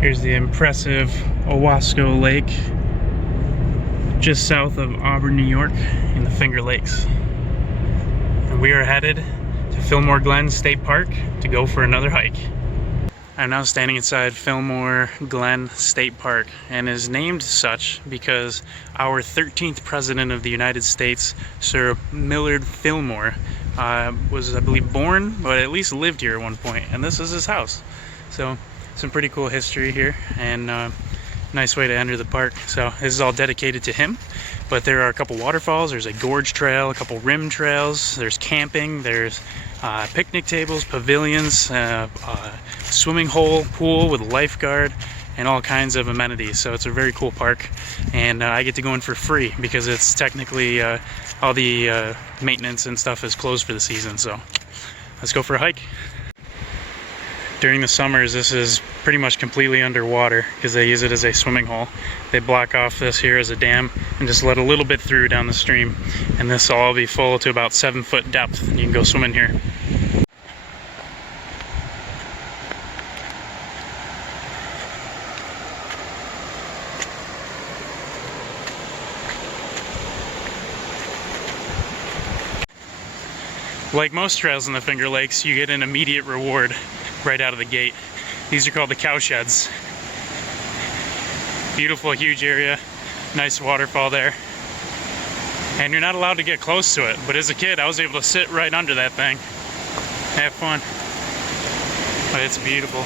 Here's the impressive Owasco Lake, just south of Auburn, New York, in the Finger Lakes. And we are headed to Fillmore Glen State Park to go for another hike. I'm now standing inside Fillmore Glen State Park, and is named such because our 13th President of the United States, Sir Millard Fillmore, was, I believe, born, but at least lived here at one point, and this is his house. So some pretty cool history here, and nice way to enter the park. So this is all dedicated to him, but there are a couple waterfalls, there's a gorge trail, a couple rim trails, there's camping, there's picnic tables, pavilions, swimming hole, pool with a lifeguard, and all kinds of amenities. So it's a very cool park, and I get to go in for free because it's technically all the maintenance and stuff is closed for the season. So let's go for a hike. During the summers, this is pretty much completely underwater because they use it as a swimming hole. They block off this here as a dam and just let a little bit through down the stream, and this will all be full to about 7-foot depth, and you can go swim in here. Like most trails in the Finger Lakes, you get an immediate reward right out of the gate. These are called the cow sheds. Beautiful, huge area, nice waterfall there. And you're not allowed to get close to it, but as a kid I was able to sit right under that thing. Have fun. But it's beautiful.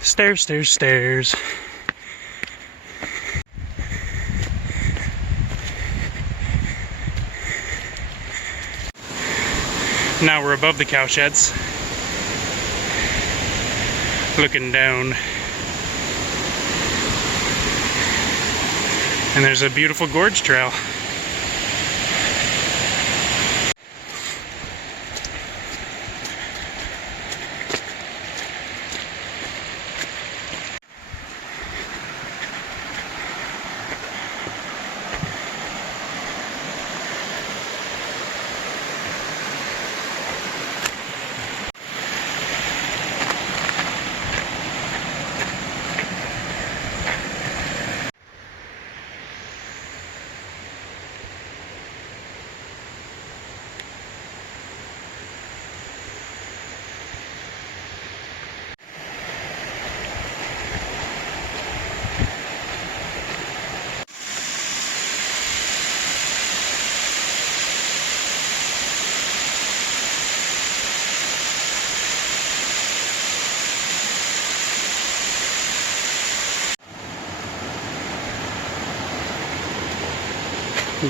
Stairs, stairs, stairs. Now we're above the cow sheds, looking down, and there's a beautiful gorge trail.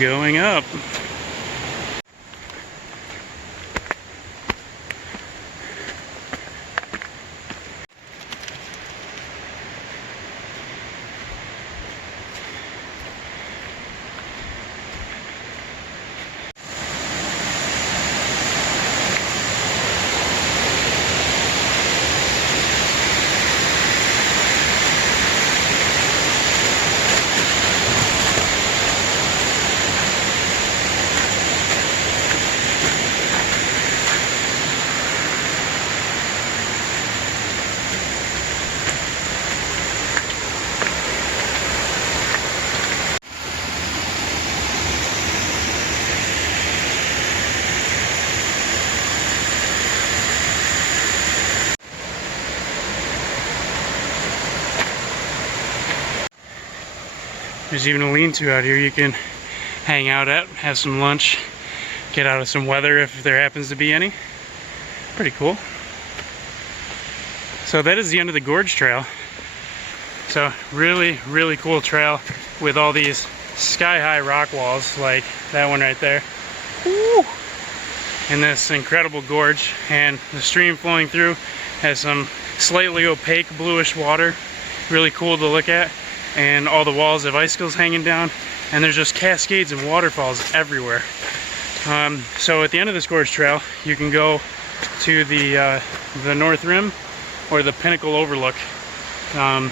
Going up. There's even a lean-to out here you can hang out at, have some lunch, get out of some weather if there happens to be any. Pretty cool. So that is the end of the gorge trail. So really, really cool trail with all these sky-high rock walls like that one right there. Woo! And this incredible gorge, and the stream flowing through has some slightly opaque bluish water. Really cool to look at. And all the walls have icicles hanging down, and there's just cascades and waterfalls everywhere. So at the end of this gorge trail, you can go to the North Rim or the Pinnacle Overlook. I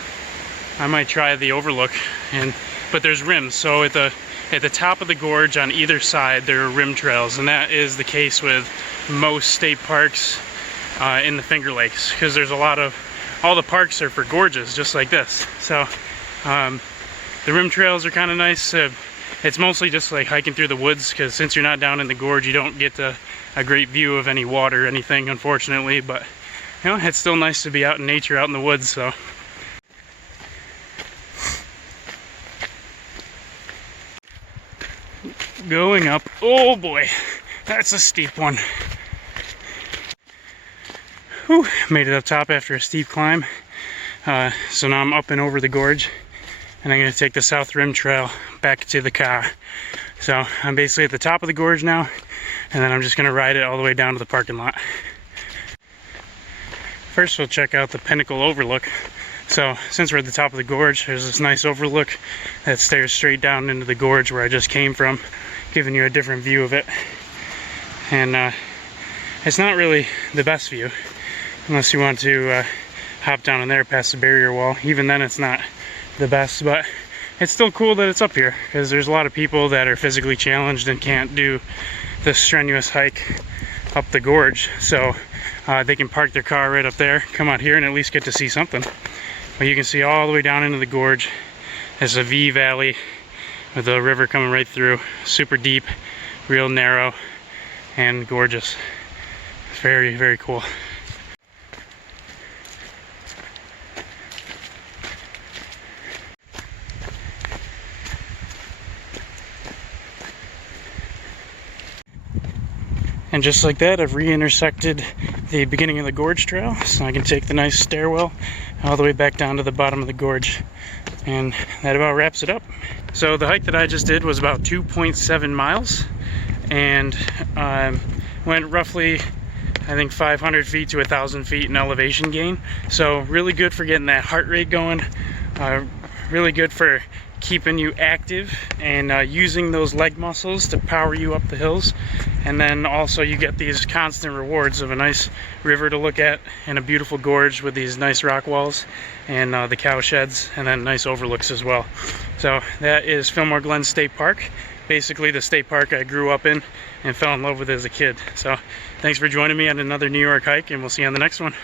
might try the Overlook and but there's rims. So at the top of the gorge on either side there are rim trails, and that is the case with most state parks in the Finger Lakes, because there's all the parks are for gorges just like this. So the rim trails are kind of nice. It's mostly just like hiking through the woods, because since you're not down in the gorge, you don't get a great view of any water or anything, unfortunately. But you know, it's still nice to be out in nature, out in the woods. So going up, oh boy, that's a steep one. Whew, made it up top after a steep climb. So now I'm up and over the gorge, and I'm going to take the South Rim Trail back to the car. So I'm basically at the top of the gorge now, and then I'm just going to ride it all the way down to the parking lot. First we'll check out the Pinnacle Overlook. So since we're at the top of the gorge, there's this nice overlook that stares straight down into the gorge where I just came from, giving you a different view of it. And it's not really the best view unless you want to hop down in there past the barrier wall. Even then it's not the best, but it's still cool that it's up here, because there's a lot of people that are physically challenged and can't do this strenuous hike up the gorge. So they can park their car right up there, come out here, and at least get to see something. But you can see all the way down into the gorge. It's a V valley with the river coming right through. Super deep, real narrow, and gorgeous. It's very, very cool. And just like that, I've re-intersected the beginning of the gorge trail, so I can take the nice stairwell all the way back down to the bottom of the gorge. And that about wraps it up. So the hike that I just did was about 2.7 miles, and went roughly, I think, 500 feet to 1,000 feet in elevation gain. So really good for getting that heart rate going, really good for keeping you active and using those leg muscles to power you up the hills. And then also you get these constant rewards of a nice river to look at, and a beautiful gorge with these nice rock walls, and the cow sheds, and then nice overlooks as well. So that is Fillmore Glen State Park, basically the state park I grew up in and fell in love with as a kid. So thanks for joining me on another New York hike, and we'll see you on the next one.